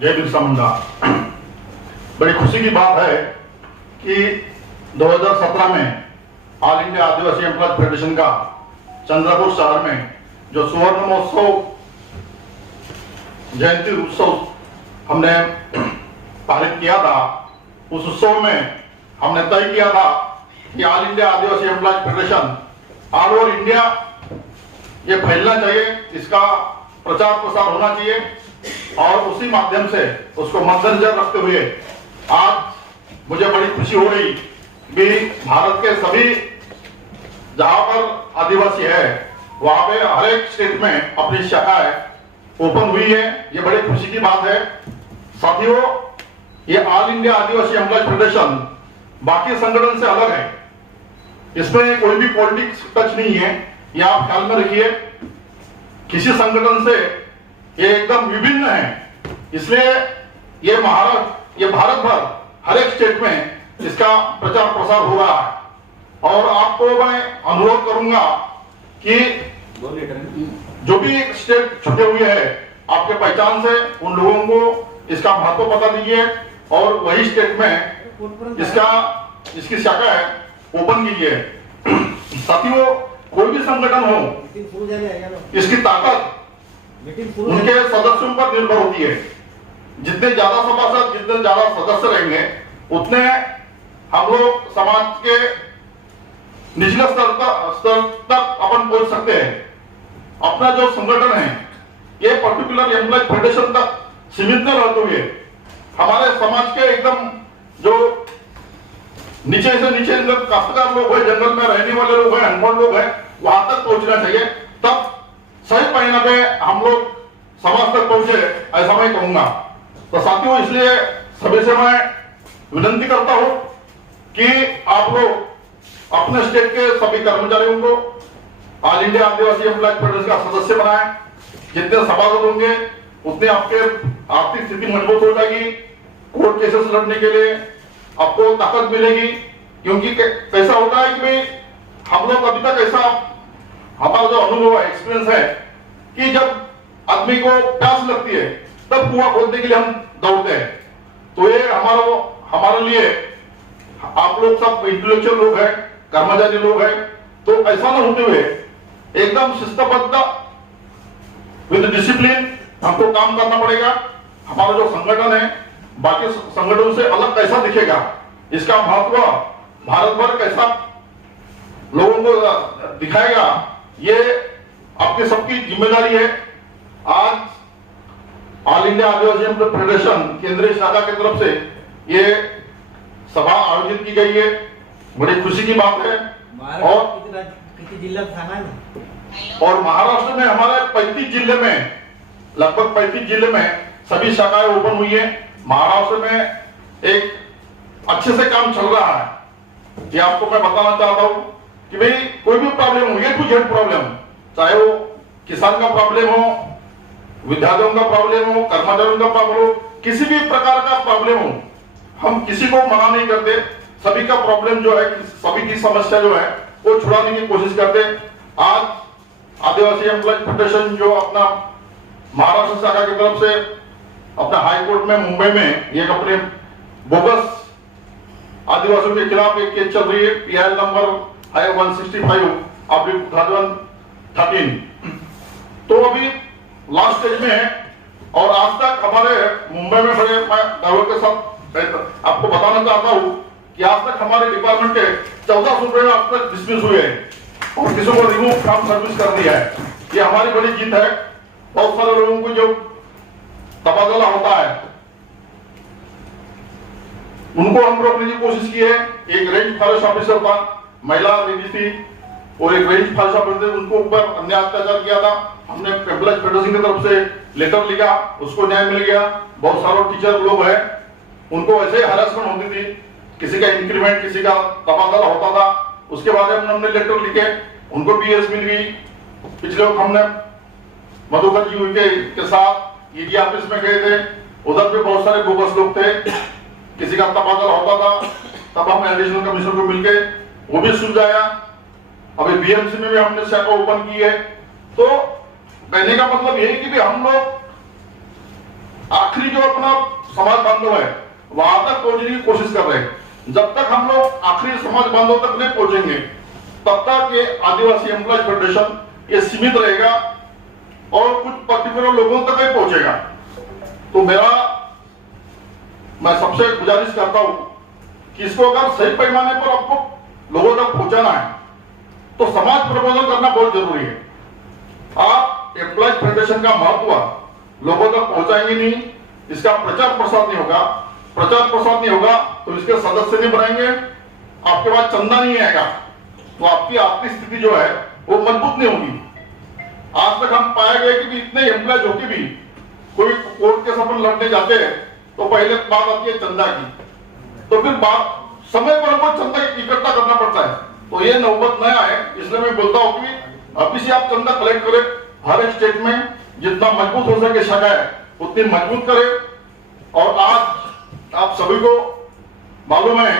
जय बिरसा मुंडा। बड़ी खुशी की बात है कि 2017 में all India Adivasi employees federation का चंद्रपुर शहर में जो सुवर्ण महोत्सव जयंती उत्सव हमने पारित किया था, उस उत्सव में हमने तय किया था कि all India Adivasi employees federation all over India ये फैलना चाहिए, इसका प्रचार प्रसार होना चाहिए और उसी माध्यम से उसको मद्देनजर रखते हुए आज मुझे बड़ी खुशी हो रही कि भारत के सभी जहां पर आदिवासी है वहां पे हर एक स्टेट में अपनी शाखाएं ओपन हुई है। ये बड़ी खुशी की बात है। साथियों, ये all India Adivasi employees federation बाकी संगठन से अलग है। इसमें कोई भी पॉलिटिक्स टच नहीं है, ये आप ख्याल में रखिए। किसी संगठन से ये एकदम विभिन्न है, इसलिए ये भारत भर हर एक स्टेट में इसका प्रचार प्रसार हो रहा है। और आपको मैं अनुरोध करूंगा कि जो भी स्टेट छुटे हुए हैं आपके पहचान से उन लोगों को इसका महत्व पता दीजिए और वही स्टेट में इसकी शाखा है ओपन कीजिए। साथियों, कोई भी संगठन हो, इसकी ताकत उनके सदस्यों पर निर्भर होती है। जितने ज्यादा सभासद, जितने ज्यादा सदस्य रहेंगे, उतने हम लोग समाज के निचले स्तर तक अपन पहुंच सकते हैं। अपना जो संगठन है ये पर्टिकुलर एम्प्लॉयज फेडरेशन तक सीमित न रहते हुए हमारे समाज के एकदम जो नीचे से नीचे काश्तकार लोग हैं, जंगल में रहने वाले लोग हैं, अनपढ़ लोग हैं, वहां तक पहुंचना चाहिए। तब सही पैना पे हम लोग समाज तक पहुंचे, ऐसा मैं कहूंगा। तो साथियों, इसलिए सभी से मैं विनती करता हूं कि आप लोग अपने स्टेट के सभी कर्मचारियों को all India Adivasi employees federation का सदस्य बनाएं। जितने सभासद होंगे उतने आपके आर्थिक स्थिति मजबूत हो जाएगी। कोर्ट केसेस लड़ने के लिए आपको ताकत मिलेगी। क्योंकि कैसा होता है कि भाई हम लोग अभी तक ऐसा हमारा जो अनुभव है, एक्सपीरियंस है कि जब आदमी को प्यास लगती है तब कुआं खोदने के लिए हम दौड़ते हैं। तो ये हमारे लिए आप लोग सब इंटेलेक्चुअल लोग हैं, कर्मचारी लोग हैं, तो ऐसा ना होते हुए एकदम शिस्तबद्ध विद डिसिप्लिन हमको काम करना पड़ेगा। हमारा जो संगठन है बाकी संगठनों से अलग कैसा दिखेगा, इसका महत्व भारत भर कैसा लोगों को दिखाएगा, ये आपकी सबकी जिम्मेदारी है। आज all India Adivasi employees federation केंद्रीय शाखा की तरफ से ये सभा आयोजित की गई है, बड़ी खुशी की बात है। और महाराष्ट्र में हमारे 35 जिले में, लगभग 35 जिले में सभी शाखाएं ओपन हुई है। महाराष्ट्र में एक अच्छे से काम चल रहा है। ये आपको मैं बताना चाहता हूं कि भाई कोई भी प्रॉब्लम हो, ये कुछ हेड प्रॉब्लम, चाहे वो किसान का प्रॉब्लम हो, विद्यार्थियों का प्रॉब्लम हो, कर्मचारियों का प्रॉब्लम हो, किसी भी प्रकार का प्रॉब्लम हो, हम किसी को मना नहीं करते। सभी का प्रॉब्लम जो है, सभी की समस्या जो है वो छुड़ाने की कोशिश करते। आज आदिवासी एम्प्लॉयज फेडरेशन जो अपना महाराष्ट्र शाखा की तरफ से अपना हाई कोर्ट में मुंबई में एक अपने बोगस आदिवासियों के खिलाफ एक केस चल रही है, PIL नंबर है 165/2013। तो अभी लास्ट स्टेज में है और आज तक हमारे मुंबई में बड़े दावों के साथ आपको बताना चाहता हूं कि आज तक हमारे डिपार्टमेंट के 14 रुपए आज तक डिसमिस हुए हैं और किसी को रिमूव फ्रॉम सर्विस कर दिया है। ये हमारी बड़ी जीत है। बहुत सारे लोगों को जो तबादला होता है उनको हम रोकने की कोशिश की है। एक रेंज फॉरेस्ट ऑफिसर था, महिला लेडी थी, और एक रेंज फॉरेस्ट ऑफिसर, उनको ऊपर अन्याय अत्याचार किया था। हमने एम्प्लॉयज फेडरेशन की तरफ से लेटर लिखा, उसको न्याय मिल गया। बहुत सारे टीचर लोग हैं, उनको ऐसे हरासमेंट होती थी, किसी का इंक्रीमेंट, किसी का तबादला होता था, उसके बारे में हमने लेटर लिखे, उनको PS मिल गई। पिछले वक्त हमने मधुकर जी के साथ ED ऑफिस में गए थे, उधर भी बहुत सारे बोगस लोग थे, किसी का तबादला होता था, तब हम एडिशनल कमिश्नर को मिलके वो भी सुलझाया। अभी BMC में भी हमने शाखा ओपन की है। तो कहने का मतलब यही कि भी हम लोग आखिरी जो अपना समाज बांधव है वहां तक पहुंचने की कोशिश कर रहे हैं। जब तक हम लोग आखिरी समाज बांधव तक नहीं पहुंचेंगे तब तक ये आदिवासी एम्प्लॉयज फेडरेशन ये सीमित रहेगा और कुछ पर्टिकुलर लोगों तक ही पहुंचेगा। तो मैं सबसे गुजारिश करता हूं कि इसको अगर सही पैमाने पर आपको लोगों तक पहुंचाना है तो समाज प्रबोधन करना बहुत जरूरी है। आप एम्प्लॉयज फेडरेशन का महत्व लोगों तक पहुंचाएंगे नहीं, इसका प्रचार प्रसार नहीं होगा तो इसके सदस्य नहीं बनाएंगे, आपके पास चंदा नहीं आएगा तो आपकी आर्थिक स्थिति जो है वो मजबूत नहीं होगी। आज तक हम पाए गए कि इतने एम्प्लॉयज होके भी कोई कोर्ट केस अपन लड़ने जाते हैं तो पहले बात आती है चंदा की, तो फिर बात समय पर हमको चंदा इकट्ठा करना पड़ता है। तो ये नौबत न आए इसलिए मैं बोलता हूँ कि अभी से आप चंदा कलेक्ट करें, हर एक स्टेट में जितना मजबूत हो सके शाखा है उतनी मजबूत करें। और आज आप सभी को मालूम है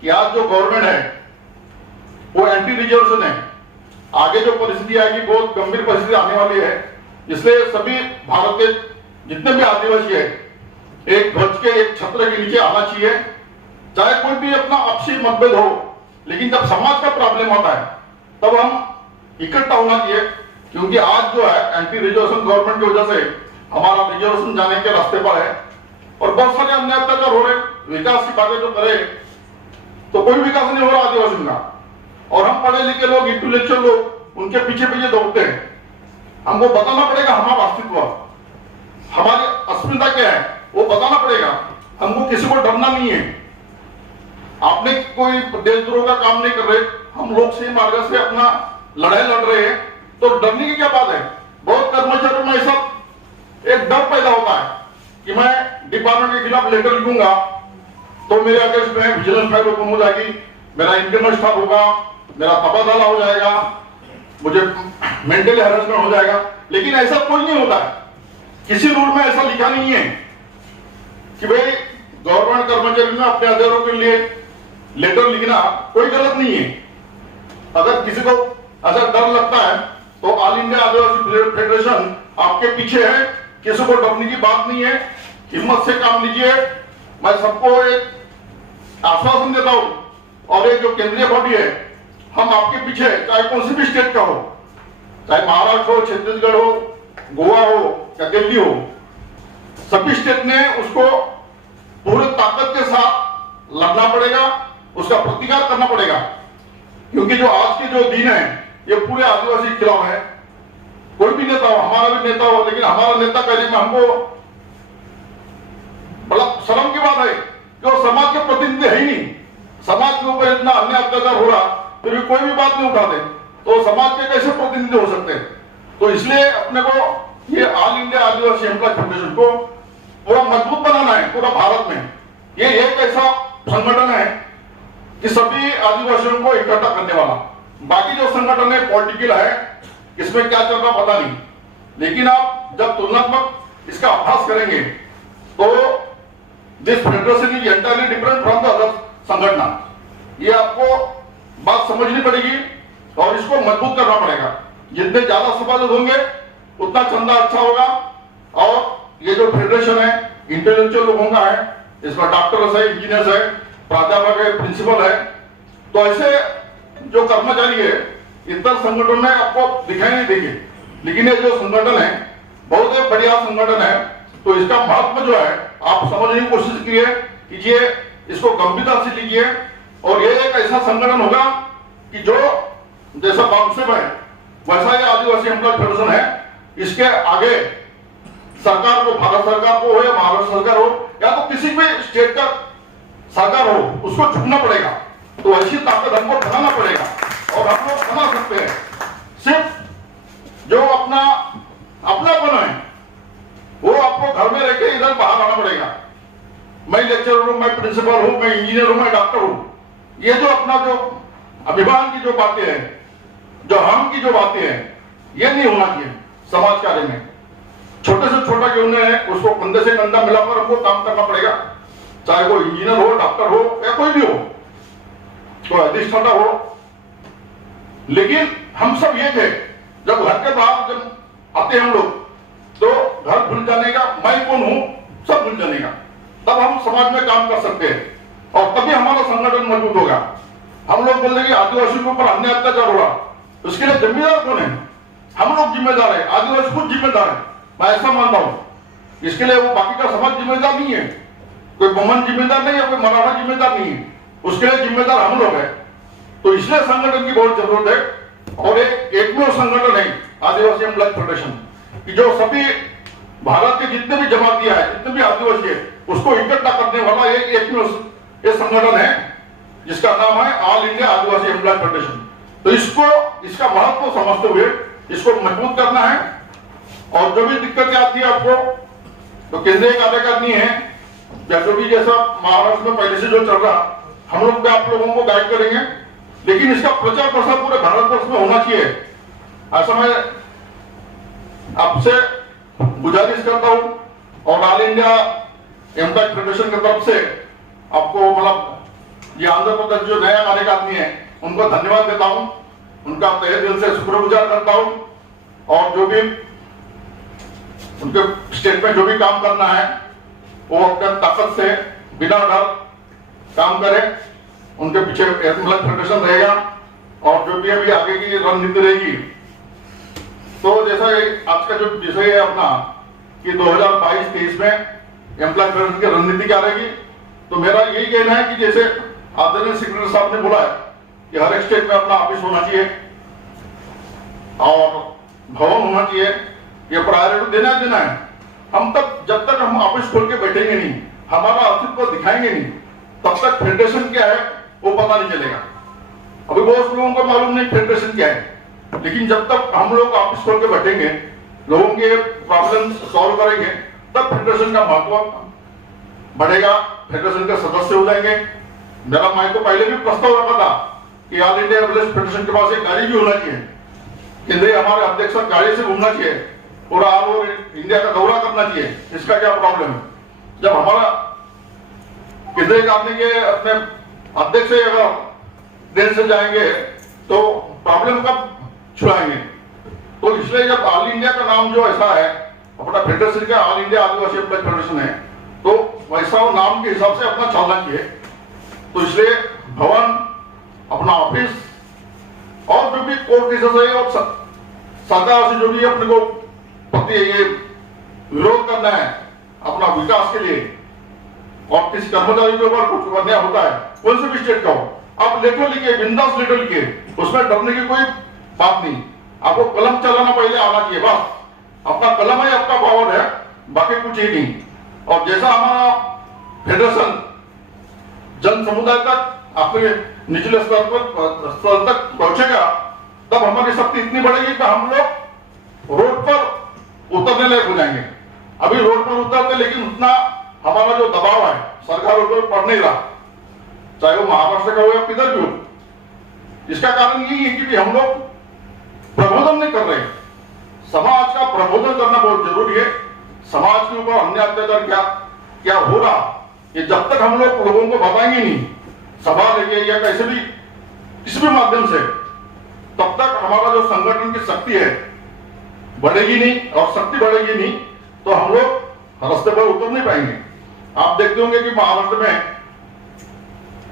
कि आज जो गवर्नमेंट है वो एंटी रिजर्वेशन है। आगे जो परिस्थिति आएगी बहुत गंभीर परिस्थिति आने वाली है, इसलिए सभी भारत के जितने भी आदिवासी है एक ध्वज के एक छत्र के नीचे आना चाहिए। चाहे कोई भी अपना आपसी मतभेद हो, लेकिन जब समाज का प्रॉब्लम होता है तब हम इकट्ठा होना चाहिए, क्योंकि आज जो है एंटी रिजर्वेशन गवर्नमेंट की वजह से हमारा रिजर्वेशन जाने के रास्ते पर है और बहुत सारे अन्य अत्याचार हो रहे। विकास की बातें जो करे तो कोई विकास नहीं हो रहा आदिवासी का, और हम पढ़े लिखे लोग इंटेलेक्चुअल लोग उनके पीछे पीछे दौड़ते हैं। हमको बताना पड़ेगा हमारा अस्तित्व, हमारी अस्मिता क्या है वो बताना पड़ेगा। हमको किसी को डरना नहीं है। आपने कोई देशद्रोह का काम नहीं कर रहे, हम लोग सही मार्ग से अपना लड़ाई लड़ रहे हैं तो डरने की क्या बात है। बहुत कर्मचारियों में ऐसा एक डर पैदा होता है कि मैं डिपार्टमेंट के खिलाफ लेटर लिखूंगा तो मेरे अगेंस्ट में विजिलेंस फाइल ओपन हो जाएगी, मेरा इंक्रीमेंट स्टॉप होगा, मेरा तबादला हो जाएगा, मुझे मेंटली हैरेसमेंट हो जाएगा। लेकिन ऐसा कोई नहीं होता है, किसी रूल में ऐसा लिखा नहीं है कि भाई गवर्नमेंट कर्मचारी में अपने अधिकारों के लिए लेटर लिखना कोई गलत नहीं है। अगर किसी को ऐसा डर लगता है तो ऑल इंडिया आदिवासी फेडरेशन आपके पीछे है, किसी को डरने की बात नहीं है, हिम्मत से काम लीजिए। मैं सबको एक आश्वासन देता हूं और एक जो केंद्रीय बॉडी है हम आपके पीछे, चाहे कौन सी भी स्टेट का हो, चाहे महाराष्ट्र हो, छत्तीसगढ़ हो, गोवा हो या दिल्ली हो, सभी स्टेट ने उसको पूरी ताकत के साथ लड़ना पड़ेगा, उसका प्रतिकार करना पड़ेगा। क्योंकि जो आज के जो दिन है ये पूरे आदिवासी के खिलाफ है। कोई भी नेता हो, हमारा भी नेता हो, लेकिन हमारा नेता कहने में हमको बड़ा शर्म की बात है कि वो समाज के प्रतिनिधि है ही नहीं। समाज के ऊपर इतना अन्याय अत्याचार हो रहा फिर भी कोई भी बात नहीं उठाते तो समाज के कैसे प्रतिनिधि हो सकते हैं। तो इसलिए अपने को ये all India Adivasi employees federation को पूरा मजबूत बनाना है पूरा भारत में। ये एक ऐसा संगठन है कि सभी आदिवासियों को इकट्ठा करने वाला। बाकी जो संगठन है पॉलिटिकल है, इसमें क्या चल रहा पता नहीं, लेकिन आप जब तुलनात्मक इसका अभ्यास करेंगे तो this federation is entirely different from the other संगठन। ये आपको बात समझनी पड़ेगी और इसको मजबूत करना पड़ेगा। जितने ज्यादा सभासद होंगे उतना चंदा अच्छा होगा। और ये जो फेडरेशन है इंटेलेक्चुअल लोगों का है, इसमें डॉक्टर्स है, इंजीनियर्स है, प्राध्यापक है, प्रिंसिपल है। तो ऐसे जो कर्मचारी है इतर संगठन में आपको दिखाई नहीं देंगे, लेकिन ये जो संगठन है बहुत ही बढ़िया संगठन है। तो इसका महत्व जो है आप समझने की कोशिश कीजिए, इसको गंभीरता से लीजिए। और ये एक ऐसा संगठन होगा कि जो जैसा बाउंसर है वैसा ये आदिवासी एम्प्लॉयज फेडरेशन है। इसके आगे सरकार को, भारत सरकार को हो या महाराष्ट्र सरकार हो या तो किसी भी स्टेट का सरकार हो, उसको झुकना पड़ेगा। तो ऐसी ताकत हमको बनाना पड़ेगा और हम लोग बना सकते हैं। सिर्फ जो अपनापन है वो आपको घर में रहकर इधर बाहर आना पड़ेगा। मैं लेक्चरर हूं, मैं प्रिंसिपल हूं, मैं इंजीनियर हूं, मैं डॉक्टर हूं, ये जो अपना जो अभिमान की जो बातें हैं, जो हम की जो बातें हैं, ये नहीं होना चाहिए समाज कार्य में। छोटे से छोटा क्यों नहीं है उसको कंधे से कंधा मिलाकर हमको काम करना पड़ेगा। चाहे वो इंजीनियर हो, डॉक्टर हो या कोई भी हो, कोई अधिष्ठाता हो। लेकिन हम सब ये थे, जब घर के बाहर जब आते हम लोग तो घर भूल जाने का, मैं कौन हूं सब भूल जाने का, तब हम समाज में काम कर सकते हैं और तभी हमारा संगठन मजबूत होगा। हम लोग बोल रहे कि आदिवासी के ऊपर अन्याय अत्याचार हो रहा, उसके लिए जिम्मेदार कौन है? हम लोग जिम्मेदार है, आदिवासी खुद जिम्मेदार है, मैं ऐसा मानता हूं। इसके लिए वो बाकी का समाज जिम्मेदार नहीं है, कोई बमन जिम्मेदार नहीं है, कोई मराठा जिम्मेदार नहीं है, उसके लिए जिम्मेदार हम लोग है। तो इसलिए संगठन की बहुत जरूरत है और एकमेव संगठन है आदिवासी एम्प्लॉय फेडरेशन कि जो सभी भारत के जितने भी जमातियां है, जितने भी आदिवासी है, उसको इकट्ठा करने वाला एक संगठन है जिसका नाम है ऑल इंडिया आदिवासी एम्प्लॉय फेडरेशन। तो इसका महत्व समझते हुए इसको मजबूत करना है और जो भी दिक्कतें आती है आपको तो केंद्रीय कार्यकारिणी है या जो भी जैसा महाराष्ट्र में पहले से जो चल रहा, हम लोग भी आप लोगों को गाइड करेंगे, लेकिन इसका प्रचार प्रसार पूरे भारतवर्ष में होना चाहिए। ऐसा मैं आपसे गुजारिश करता हूं और ऑल इंडिया एम्प्लॉय फेडरेशन की तरफ से आपको मतलब ये आंध्र प्रदेश जो नया कार्यकारिणी है उनको धन्यवाद देता हूं, उनका तहे दिल से शुक्रगुजार करता हूं और जो भी उनके स्टेट में जो भी काम करना है वो अपने ताकत से बिना डर काम करें, उनके पीछे एम्प्लॉय फेडरेशन रहेगा और जो भी अभी आगे की रणनीति रहेगी। तो जैसा आज का जो विषय है अपना कि 2022-23 में एम्प्लॉय फेडरेशन की रणनीति क्या रहेगी, तो मेरा यही कहना है कि जैसे आदरणीय सेक्रेटरी साहब ने बोला है कि हर एक स्टेट में अपना ऑफिस होना चाहिए और भवन होना चाहिए, ये प्रायोरिटी देना है। हम तक जब तक हम ऑफिस खोल के बैठेंगे नहीं, हमारा अस्तित्व दिखाएंगे नहीं, तब तक फेडरेशन क्या है वो पता नहीं चलेगा। अभी बहुत लोगों को मालूम नहीं फेडरेशन क्या है, लेकिन जब तक हम लोग ऑफिस खोल के बैठेंगे, लोगों के प्रॉब्लम सॉल्व करेंगे, तब फेडरेशन का महत्व बढ़ेगा, फेडरेशन के सदस्य हो जाएंगे। मेरा मैं तो पहले भी प्रस्ताव रखा था कि ऑल इंडिया एम्प्लॉय फेडरेशन के पास एक गाड़ी भी होना चाहिए, केंद्रीय हमारे अध्यक्ष गाड़ी से घूमना चाहिए, पूरा ऑल ओवर इंडिया का दौरा करना चाहिए। इसका क्या प्रॉब्लम है? जब हमारा केंद्रीय कैबिनेट के अपने अध्यक्ष अगर देश से जाएंगे तो प्रॉब्लम कब छुड़ाएंगे? तो इसलिए जब ऑल इंडिया का नाम जो ऐसा है अपना फेडरेशन का ऑल इंडिया आदिवासी एम्प्लॉय फेडरेशन है, तो वैसा वो नाम के हिसाब से अपना चलना चाहिए। तो इसलिए भवन, अपना ऑफिस और जो भी कोर्ट केसेस है और सरकार से जो भी अपने को प्रति ये विरोध करना है अपना विकास के लिए और किसी कर्मचारी के ऊपर कुछ अन्याय होता है, कौन से भी स्टेट का हो, आप लेटर लिखिए, बिंदास लेटर लिखिए, उसमें डरने की कोई बात नहीं। आपको कलम चलाना पहले आना चाहिए, बस अपना कलम है, आपका पावर है, बाकी कुछ ही नहीं। और जैसा हमारा फेडरेशन जन समुदाय तक अपने निचले स्तर तक पहुंचेगा, तब हमारी शक्ति इतनी बढ़ेगी कि हम लोग रोड पर उतरने लायक हो जाएंगे। अभी रोड पर उतरते लेकिन उतना हमारा जो दबाव है सरकार ऊपर पड़ नहीं रहा, चाहे वो महाराष्ट्र का हो या किधर भी हो। इसका कारण यही है कि हम लोग प्रबोधन नहीं कर रहे। समाज का प्रबोधन करना बहुत जरूरी है। समाज के ऊपर अन्याय अत्याचार क्या हो रहा, ये जब तक हम लोग लोगों को बताएंगे नहीं, सभा लेके या कैसे भी किसी भी माध्यम से, तब तक हमारा जो संगठन की शक्ति है बढ़ेगी नहीं, और शक्ति बढ़ेगी नहीं तो हम लोग रास्ते पर उतर नहीं पाएंगे। आप देखते होंगे कि महाराष्ट्र में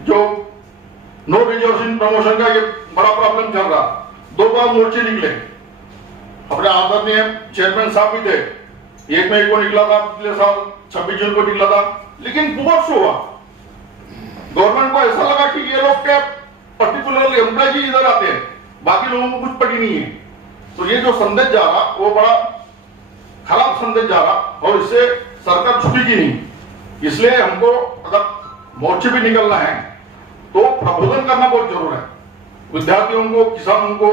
जो नो रिजर्वेशन प्रमोशन का ये बड़ा प्रॉब्लम चल रहा, 2 बार मोर्चे निकले, अपने आदरणीय चेयरमैन साहब भी थे, 1 मई को निकला था, पिछले साल 26 जून को निकला था, लेकिन बहुत हुआ। गवर्नमेंट को ऐसा लगा कि ये लोग क्या पर्टिकुलर एम्प्लॉय इधर आते हैं, बाकी लोगों को कुछ पड़ी नहीं है। तो ये जो संदेश जा रहा वो बड़ा खराब संदेश जा रहा और इससे सरकार छुटेगी नहीं। इसलिए हमको अगर मोर्चे भी निकलना है तो प्रबोधन करना बहुत जरूरी है। विद्यार्थियों को, किसानों को,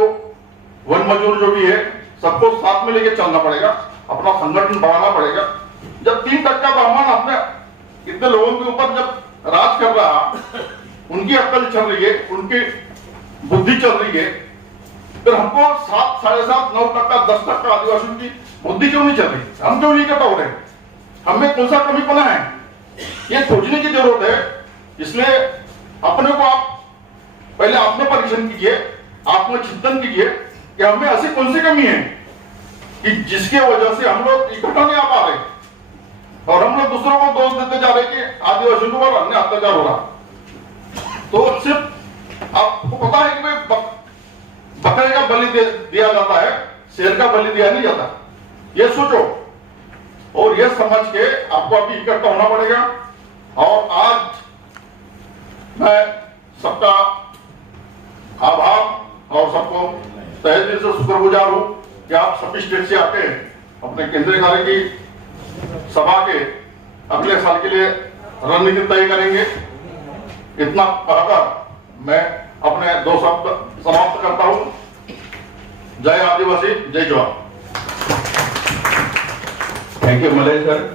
वन मजदूर जो भी है, सबको साथ में लेके चलना पड़ेगा, अपना संगठन बढ़ाना पड़ेगा। जब 3% ब्राह्मण अपने इतने लोगों के ऊपर जब राज कर रहा, उनकी अक्ल चल रही है, उनकी बुद्धि चल रही है, फिर हमको 7, 7.5, 9%, 10% आदिवासियों की बुद्धि क्यों नहीं चल रही? हम क्यों नहीं इकट्ठा हो रहे? हमें कौन सा कमीपना है, ये खोजने की जरूरत है। इसलिए अपने को आप पहले आत्म परीक्षण कीजिए, आत्मचिंतन कीजिए कि हमें ऐसी कौन सी कमी है कि जिसके वजह से हम लोग इकट्ठा नहीं आ पा रहे और हम लोग दूसरों को दोष देते जा रहे कि आदिवासियों पर अन्य अत्याचार हो रहा। तो सिर्फ आपको पता है कि भाई बकरे का बलि दिया जाता है, शेर का बलि दिया नहीं जाता। ये सोचो और ये समझ के आपको अभी इकट्ठा होना पड़ेगा। और आज मैं सबका आभार और सबको तहे दिल से शुक्रगुजार हूं कि आप सभी स्टेट से आके अपने केंद्रीय कार्य की सभा के अगले साल के लिए रणनीति तय करेंगे। इतना कहकर मैं अपने 2 शब्द समाप्त करता हूं। जय आदिवासी, जय जवान। Thank you Malay sir.